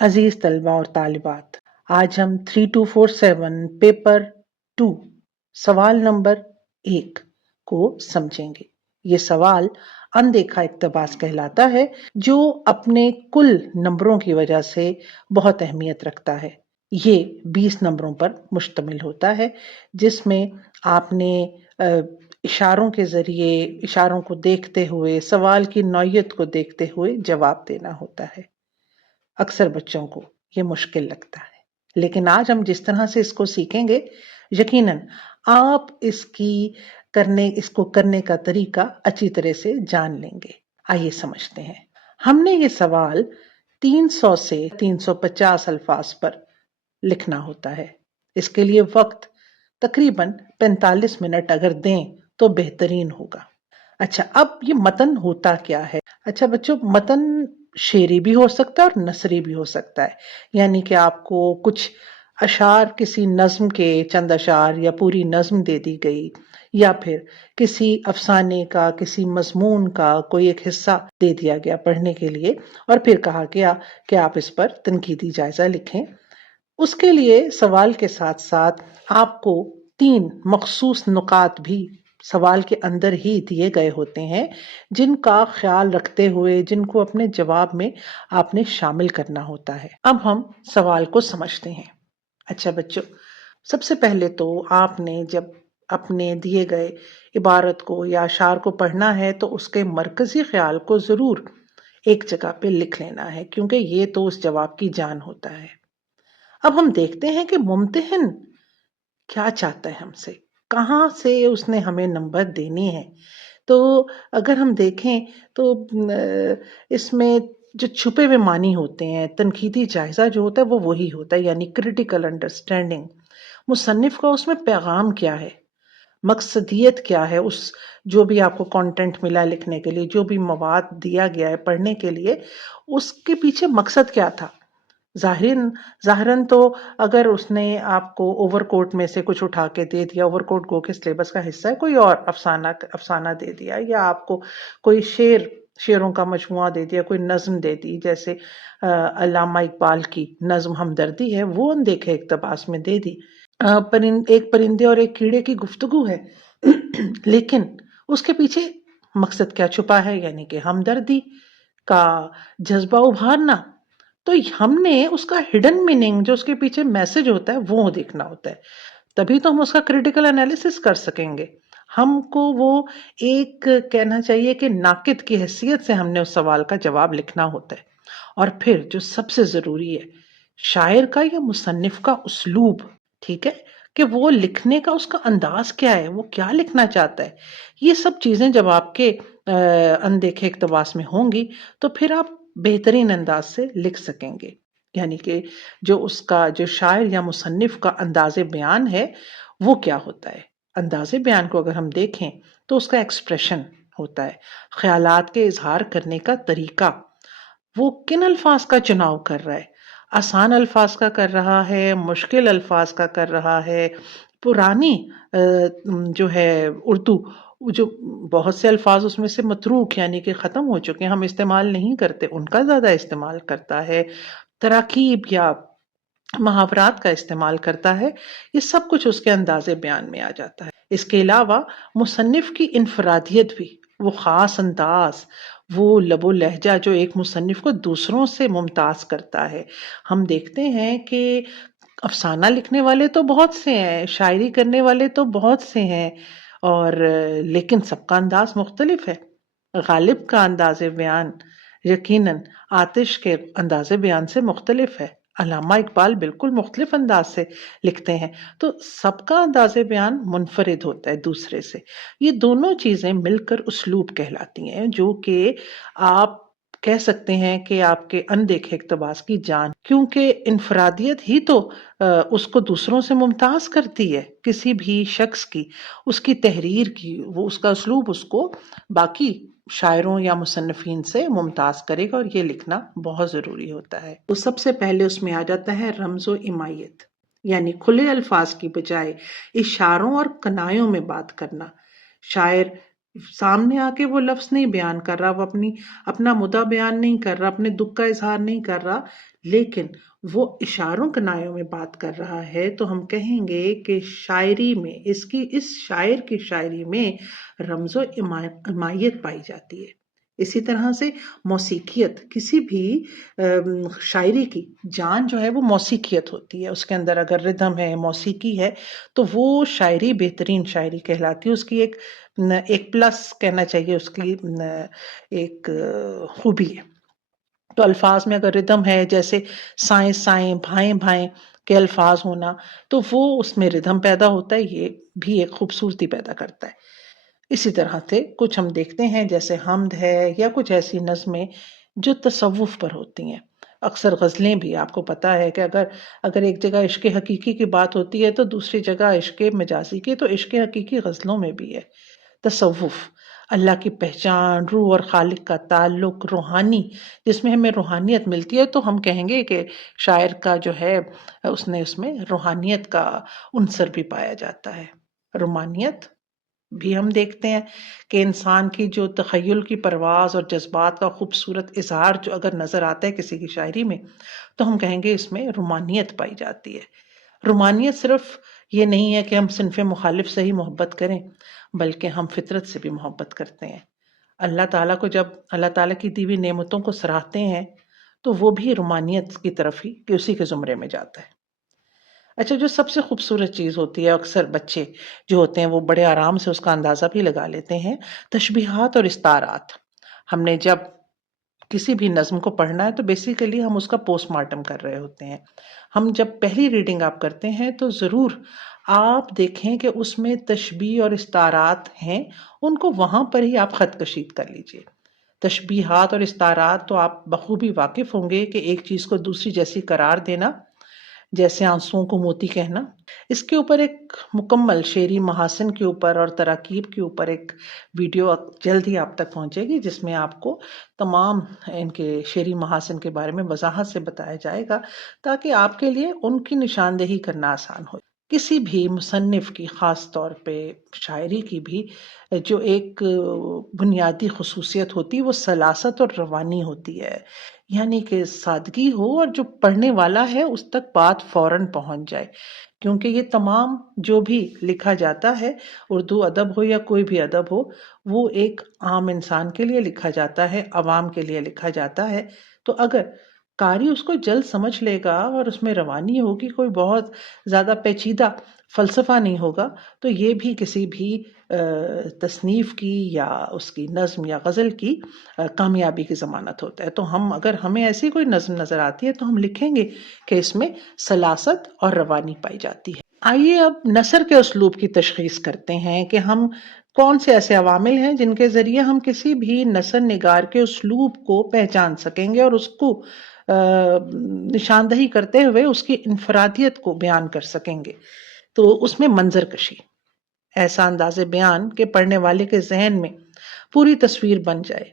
عزیز طلبہ اور طالبات، آج ہم 3247 پیپر 2 سوال نمبر 1 کو سمجھیں گے۔ یہ سوال اندیکھا اقتباس کہلاتا ہے جو اپنے کل نمبروں کی وجہ سے بہت اہمیت رکھتا ہے۔ یہ 20 نمبروں پر مشتمل ہوتا ہے جس میں آپ نے اشاروں کے ذریعے، اشاروں کو دیکھتے ہوئے، سوال کی نوعیت کو دیکھتے ہوئے جواب دینا ہوتا ہے۔ اکثر بچوں کو یہ مشکل لگتا ہے، لیکن آج ہم جس طرح سے اس کو سیکھیں گے یقیناً آپ اس کو کرنے کا طریقہ اچھی طرح سے جان لیں گے۔ آئیے سمجھتے ہیں۔ ہم نے یہ سوال 300 سے 350 الفاظ پر لکھنا ہوتا ہے۔ اس کے لیے وقت تقریباً 45 منٹ اگر دیں تو بہترین ہوگا۔ اچھا، اب یہ متن ہوتا کیا ہے؟ اچھا بچوں، متن شعری بھی ہو سکتا ہے اور نثری بھی ہو سکتا ہے، یعنی کہ آپ کو کچھ اشعار، کسی نظم کے چند اشعار یا پوری نظم دے دی گئی، یا پھر کسی افسانے کا، کسی مضمون کا کوئی ایک حصہ دے دیا گیا پڑھنے کے لیے، اور پھر کہا گیا کہ آپ اس پر تنقیدی جائزہ لکھیں۔ اس کے لیے سوال کے ساتھ ساتھ آپ کو 3 مخصوص نکات بھی سوال کے اندر ہی دیے گئے ہوتے ہیں جن کا خیال رکھتے ہوئے، جن کو اپنے جواب میں آپ نے شامل کرنا ہوتا ہے۔ اب ہم سوال کو سمجھتے ہیں۔ اچھا بچوں، سب سے پہلے تو آپ نے جب اپنے دیے گئے عبارت کو یا اشعار کو پڑھنا ہے تو اس کے مرکزی خیال کو ضرور ایک جگہ پہ لکھ لینا ہے، کیونکہ یہ تو اس جواب کی جان ہوتا ہے۔ اب ہم دیکھتے ہیں کہ ممتحن کیا چاہتا ہے ہم سے، کہاں سے اس نے ہمیں نمبر دینے ہیں۔ تو اگر ہم دیکھیں تو اس میں جو چھپے ہوئے معنی ہوتے ہیں، تنقیدی جائزہ جو ہوتا ہے وہ وہی ہوتا ہے، یعنی کریٹیکل انڈرسٹینڈنگ۔ مصنف کا اس میں پیغام کیا ہے، مقصدیت کیا ہے، اس جو بھی آپ کو کانٹینٹ ملا لکھنے کے لیے، جو بھی مواد دیا گیا ہے پڑھنے کے لیے، اس کے پیچھے مقصد کیا تھا۔ ظاہراً تو اگر اس نے آپ کو اوور کوٹ میں سے کچھ اٹھا کے دے دیا، اوور کوٹ گو کے سلیبس کا حصہ ہے، کوئی اور افسانہ دے دیا، یا آپ کو کوئی شعروں کا مجموعہ دے دیا، کوئی نظم دے دی، جیسے علامہ اقبال کی نظم ہمدردی ہے، وہ اندیکھے اقتباس میں دے دی۔ ایک پرندے اور ایک کیڑے کی گفتگو ہے، لیکن اس کے پیچھے مقصد کیا چھپا ہے، یعنی کہ ہمدردی کا جذبہ ابھارنا۔ تو ہم نے اس کا ہڈن میننگ، جو اس کے پیچھے میسج ہوتا ہے، وہ دیکھنا ہوتا ہے، تبھی تو ہم اس کا کریٹیکل انالیسس کر سکیں گے۔ ہم کو وہ ایک کہنا چاہیے کہ ناقد کی حیثیت سے ہم نے اس سوال کا جواب لکھنا ہوتا ہے۔ اور پھر جو سب سے ضروری ہے، شاعر کا یا مصنف کا اسلوب، ٹھیک ہے، کہ وہ لکھنے کا اس کا انداز کیا ہے، وہ کیا لکھنا چاہتا ہے۔ یہ سب چیزیں جب آپ کے اندیکھے اقتباس میں ہوں گی تو پھر آپ بہترین انداز سے لکھ سکیں گے، یعنی کہ جو شاعر یا مصنف کا انداز بیان ہے وہ کیا ہوتا ہے۔ انداز بیان کو اگر ہم دیکھیں تو اس کا ایکسپریشن ہوتا ہے، خیالات کے اظہار کرنے کا طریقہ، وہ کن الفاظ کا چناؤ کر رہا ہے، آسان الفاظ کا کر رہا ہے، مشکل الفاظ کا کر رہا ہے۔ پرانی جو ہے اردو، جو بہت سے الفاظ اس میں سے متروک یعنی کہ ختم ہو چکے ہیں، ہم استعمال نہیں کرتے، ان کا زیادہ استعمال کرتا ہے، تراکیب یا محاورات کا استعمال کرتا ہے۔ یہ سب کچھ اس کے انداز بیان میں آ جاتا ہے۔ اس کے علاوہ مصنف کی انفرادیت بھی، وہ خاص انداز، وہ لب و لہجہ جو ایک مصنف کو دوسروں سے ممتاز کرتا ہے۔ ہم دیکھتے ہیں کہ افسانہ لکھنے والے تو بہت سے ہیں، شاعری کرنے والے تو بہت سے ہیں، اور لیکن سب کا انداز مختلف ہے۔ غالب کا انداز بیان یقیناً آتش کے انداز بیان سے مختلف ہے، علامہ اقبال بالکل مختلف انداز سے لکھتے ہیں، تو سب کا انداز بیان منفرد ہوتا ہے دوسرے سے۔ یہ دونوں چیزیں مل کر اسلوب کہلاتی ہیں، جو کہ آپ کہہ سکتے ہیں کہ آپ کے اندیکھے اقتباس کی جان، کیونکہ انفرادیت ہی تو اس کو دوسروں سے ممتاز کرتی ہے، کسی بھی شخص کی، اس کی تحریر کی، وہ اس کا اسلوب اس کو باقی شاعروں یا مصنفین سے ممتاز کرے گا، اور یہ لکھنا بہت ضروری ہوتا ہے۔ تو سب سے پہلے اس میں آ جاتا ہے رمز و امائیت، یعنی کھلے الفاظ کی بجائے اشاروں اور کنایوں میں بات کرنا۔ شاعر سامنے آ کے وہ لفظ نہیں بیان کر رہا، وہ اپنا مدعا بیان نہیں کر رہا، اپنے دکھ کا اظہار نہیں کر رہا، لیکن وہ اشاروں کنایوں میں بات کر رہا ہے، تو ہم کہیں گے کہ شاعری میں اس شاعر کی شاعری میں رمز و امایت پائی جاتی ہے۔ اسی طرح سے موسیقیت، کسی بھی شاعری کی جان جو ہے وہ موسیقیت ہوتی ہے، اس کے اندر اگر ردھم ہے، موسیقی ہے، تو وہ شاعری بہترین شاعری کہلاتی ہے۔ اس کی ایک پلس کہنا چاہیے، اس کی ایک خوبی ہے۔ تو الفاظ میں اگر ردھم ہے، جیسے سائیں سائیں، بھائیں بھائیں کے الفاظ ہونا، تو وہ اس میں ردھم پیدا ہوتا ہے، یہ بھی ایک خوبصورتی پیدا کرتا ہے۔ اسی طرح سے کچھ ہم دیکھتے ہیں جیسے حمد ہے یا کچھ ایسی نظمیں جو تصوف پر ہوتی ہیں۔ اکثر غزلیں بھی آپ کو پتا ہے کہ اگر ایک جگہ عشق حقیقی کی بات ہوتی ہے تو دوسری جگہ عشق مجازی کی، تو عشق حقیقی غزلوں میں بھی ہے۔ تصوف، اللہ کی پہچان، روح اور خالق کا تعلق، روحانی، جس میں ہمیں روحانیت ملتی ہے، تو ہم کہیں گے کہ شاعر کا جو ہے اس میں روحانیت کا عنصر بھی پایا جاتا ہے۔ رومانیت بھی ہم دیکھتے ہیں کہ انسان کی جو تخیل کی پرواز اور جذبات کا خوبصورت اظہار جو اگر نظر آتا ہے کسی کی شاعری میں، تو ہم کہیں گے اس میں رومانیت پائی جاتی ہے۔ رومانیت صرف یہ نہیں ہے کہ ہم صنف مخالف سے ہی محبت کریں، بلکہ ہم فطرت سے بھی محبت کرتے ہیں۔ اللہ تعالیٰ کو جب اللہ تعالیٰ کی دی ہوئی نعمتوں کو سراہتے ہیں تو وہ بھی رومانیت کی طرف ہی، کہ اسی کے زمرے میں جاتا ہے۔ اچھا، جو سب سے خوبصورت چیز ہوتی ہے، اکثر بچے جو ہوتے ہیں وہ بڑے آرام سے اس کا اندازہ بھی لگا لیتے ہیں، تشبیہات اور استعارات۔ ہم نے جب کسی بھی نظم کو پڑھنا ہے تو بیسیکلی ہم اس کا پوسٹ مارٹم کر رہے ہوتے ہیں۔ ہم جب پہلی ریڈنگ آپ کرتے ہیں تو ضرور آپ دیکھیں کہ اس میں تشبیہ اور استعارات ہیں، ان کو وہاں پر ہی آپ خط کشید کر لیجئے۔ تشبیہات اور استعارات تو آپ بخوبی واقف ہوں گے کہ ایک چیز کو دوسری جیسی قرار دینا، جیسے آنسوؤں کو موتی کہنا۔ اس کے اوپر ایک مکمل شعری محاسن کے اوپر اور تراکیب کے اوپر ایک ویڈیو جلد ہی آپ تک پہنچے گی، جس میں آپ کو تمام ان کے شعری محاسن کے بارے میں وضاحت سے بتایا جائے گا، تاکہ آپ کے لیے ان کی نشاندہی کرنا آسان ہو۔ کسی بھی مصنف کی، خاص طور پہ شاعری کی بھی، جو ایک بنیادی خصوصیت ہوتی ہے وہ سلاست اور روانی ہوتی ہے، یعنی کہ سادگی ہو اور جو پڑھنے والا ہے اس تک بات فوراً پہنچ جائے، کیونکہ یہ تمام جو بھی لکھا جاتا ہے، اردو ادب ہو یا کوئی بھی ادب ہو، وہ ایک عام انسان کے لیے لکھا جاتا ہے، عوام کے لیے لکھا جاتا ہے۔ تو اگر قاری اس کو جلد سمجھ لے گا اور اس میں روانی ہوگی، کوئی بہت زیادہ پیچیدہ فلسفہ نہیں ہوگا، تو یہ بھی کسی بھی تصنیف کی یا اس کی نظم یا غزل کی کامیابی کی ضمانت ہوتا ہے۔ تو اگر ہمیں ایسی کوئی نظم نظر آتی ہے تو ہم لکھیں گے کہ اس میں سلاست اور روانی پائی جاتی ہے۔ آئیے اب نثر کے اسلوب کی تشخیص کرتے ہیں کہ ہم کون سے ایسے عوامل ہیں جن کے ذریعے ہم کسی بھی نثر نگار کے اسلوب کو پہچان سکیں گے اور اس کو نشاندہی کرتے ہوئے اس کی انفرادیت کو بیان کر سکیں گے۔ تو اس میں منظر کشی، ایسا انداز بیان کہ پڑھنے والے کے ذہن میں پوری تصویر بن جائے،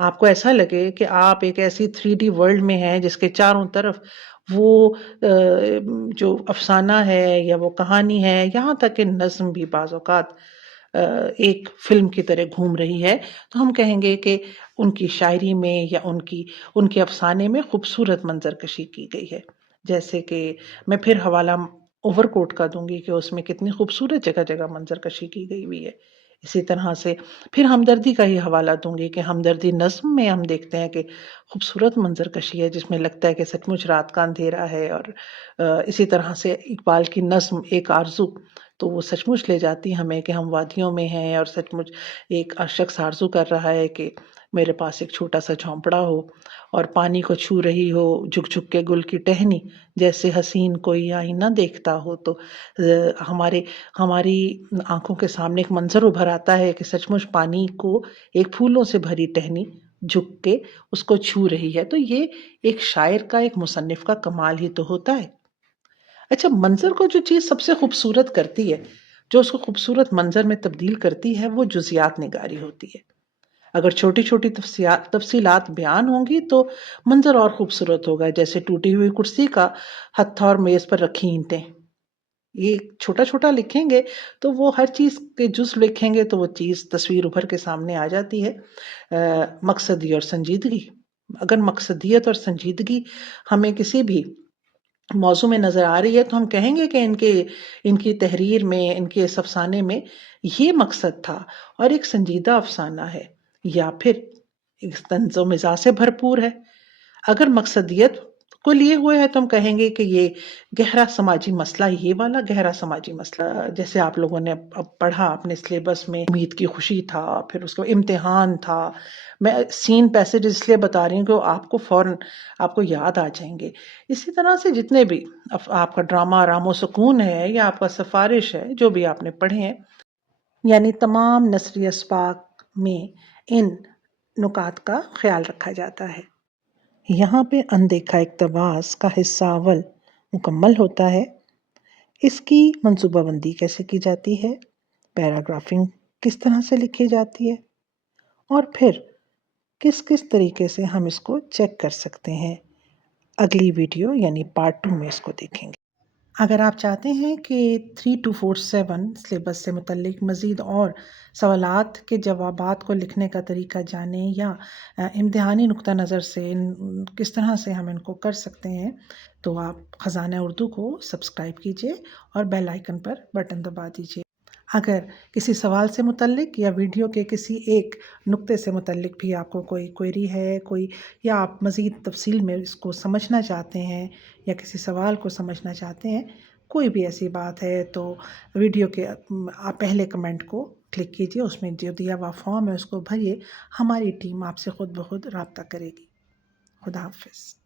آپ کو ایسا لگے کہ آپ ایک ایسی 3D ورلڈ میں ہیں جس کے چاروں طرف وہ جو افسانہ ہے یا وہ کہانی ہے، یہاں تک کہ نظم بھی بعض اوقات ایک فلم کی طرح گھوم رہی ہے، تو ہم کہیں گے کہ ان کی شاعری میں یا ان کے افسانے میں خوبصورت منظر کشی کی گئی ہے۔ جیسے کہ میں پھر حوالہ اوور کوٹ کا دوں گی کہ اس میں کتنی خوبصورت جگہ جگہ منظر کشی کی گئی ہوئی ہے۔ اسی طرح سے پھر ہمدردی کا ہی حوالہ دوں گی کہ ہمدردی نظم میں ہم دیکھتے ہیں کہ خوبصورت منظر کشی ہے، جس میں لگتا ہے کہ سچ مچ رات کا اندھیرا ہے۔ اور اسی طرح سے اقبال کی نظم ایک آرزو، تو وہ سچ مچ لے جاتی ہمیں کہ ہم وادیوں میں ہیں اور سچ مچ ایک شخص آرزو کر رہا ہے کہ میرے پاس ایک چھوٹا سا جھونپڑا ہو اور پانی کو چھو رہی ہو جھک جھک کے گل کی ٹہنی، جیسے حسین کوئی آئینہ دیکھتا ہو۔ تو ہماری آنکھوں کے سامنے ایک منظر ابھر آتا ہے کہ سچ مچ پانی کو ایک پھولوں سے بھری ٹہنی جھک کے اس کو چھو رہی ہے۔ تو یہ ایک شاعر کا، ایک مصنف کا کمال ہی تو ہوتا ہے۔ اچھا، منظر کو جو چیز سب سے خوبصورت کرتی ہے، جو اس کو خوبصورت منظر میں تبدیل کرتی ہے، وہ جزیات نگاری ہوتی ہے۔ اگر چھوٹی چھوٹی تفصیلات بیان ہوں گی تو منظر اور خوبصورت ہوگا، جیسے ٹوٹی ہوئی کرسی کا ہتھا اور میز پر رکھی اینٹیں، یہ چھوٹا چھوٹا لکھیں گے تو وہ ہر چیز کے جز لکھیں گے تو وہ چیز تصویر ابھر کے سامنے آ جاتی ہے۔ مقصدی اور سنجیدگی، اگر مقصدیت اور سنجیدگی ہمیں کسی بھی موضوع میں نظر آ رہی ہے تو ہم کہیں گے کہ ان کی تحریر میں، ان کے اس افسانے میں یہ مقصد تھا اور ایک سنجیدہ افسانہ ہے، یا پھر ایک طنز و مزاح سے بھرپور ہے۔ اگر مقصدیت کو لیے ہوئے ہے تو ہم کہیں گے کہ یہ گہرا سماجی مسئلہ، یہ والا گہرا سماجی مسئلہ، جیسے آپ لوگوں نے اب پڑھا اپنے سلیبس میں، امید کی خوشی تھا، پھر اس کو امتحان تھا۔ میں سین پیسج اس لیے بتا رہی ہوں کہ آپ کو فوراً آپ کو یاد آ جائیں گے۔ اسی طرح سے جتنے بھی آپ کا ڈرامہ رام و سکون ہے یا آپ کا سفارش ہے، جو بھی آپ نے پڑھے ہیں، یعنی تمام نثری اسباق میں ان نکات کا خیال رکھا جاتا ہے۔ یہاں پہ اندیکھا اقتباس کا حصہ اول مکمل ہوتا ہے۔ اس کی منصوبہ بندی کیسے کی جاتی ہے، پیراگرافنگ کس طرح سے لکھی جاتی ہے، اور پھر کس کس طریقے سے ہم اس کو چیک کر سکتے ہیں، اگلی ویڈیو یعنی پارٹ 2 میں اس کو دیکھیں گے۔ اگر آپ چاہتے ہیں کہ 3247 سلیبس سے متعلق مزید اور سوالات کے جوابات کو لکھنے کا طریقہ جانیں یا امتحانی نقطہ نظر سے کس طرح سے ہم ان کو کر سکتے ہیں، تو آپ خزانہ اردو کو سبسکرائب کیجئے اور بیل آئیکن پر بٹن دبا دیجئے۔ اگر کسی سوال سے متعلق یا ویڈیو کے کسی ایک نقطے سے متعلق بھی آپ کو کوئی کوئری ہے، یا آپ مزید تفصیل میں اس کو سمجھنا چاہتے ہیں یا کسی سوال کو سمجھنا چاہتے ہیں، کوئی بھی ایسی بات ہے، تو ویڈیو کے آپ پہلے کمنٹ کو کلک کیجئے، اس میں جو دیا ہوا فارم ہے اس کو بھریے، ہماری ٹیم آپ سے خود بخود رابطہ کرے گی۔ خدا حافظ۔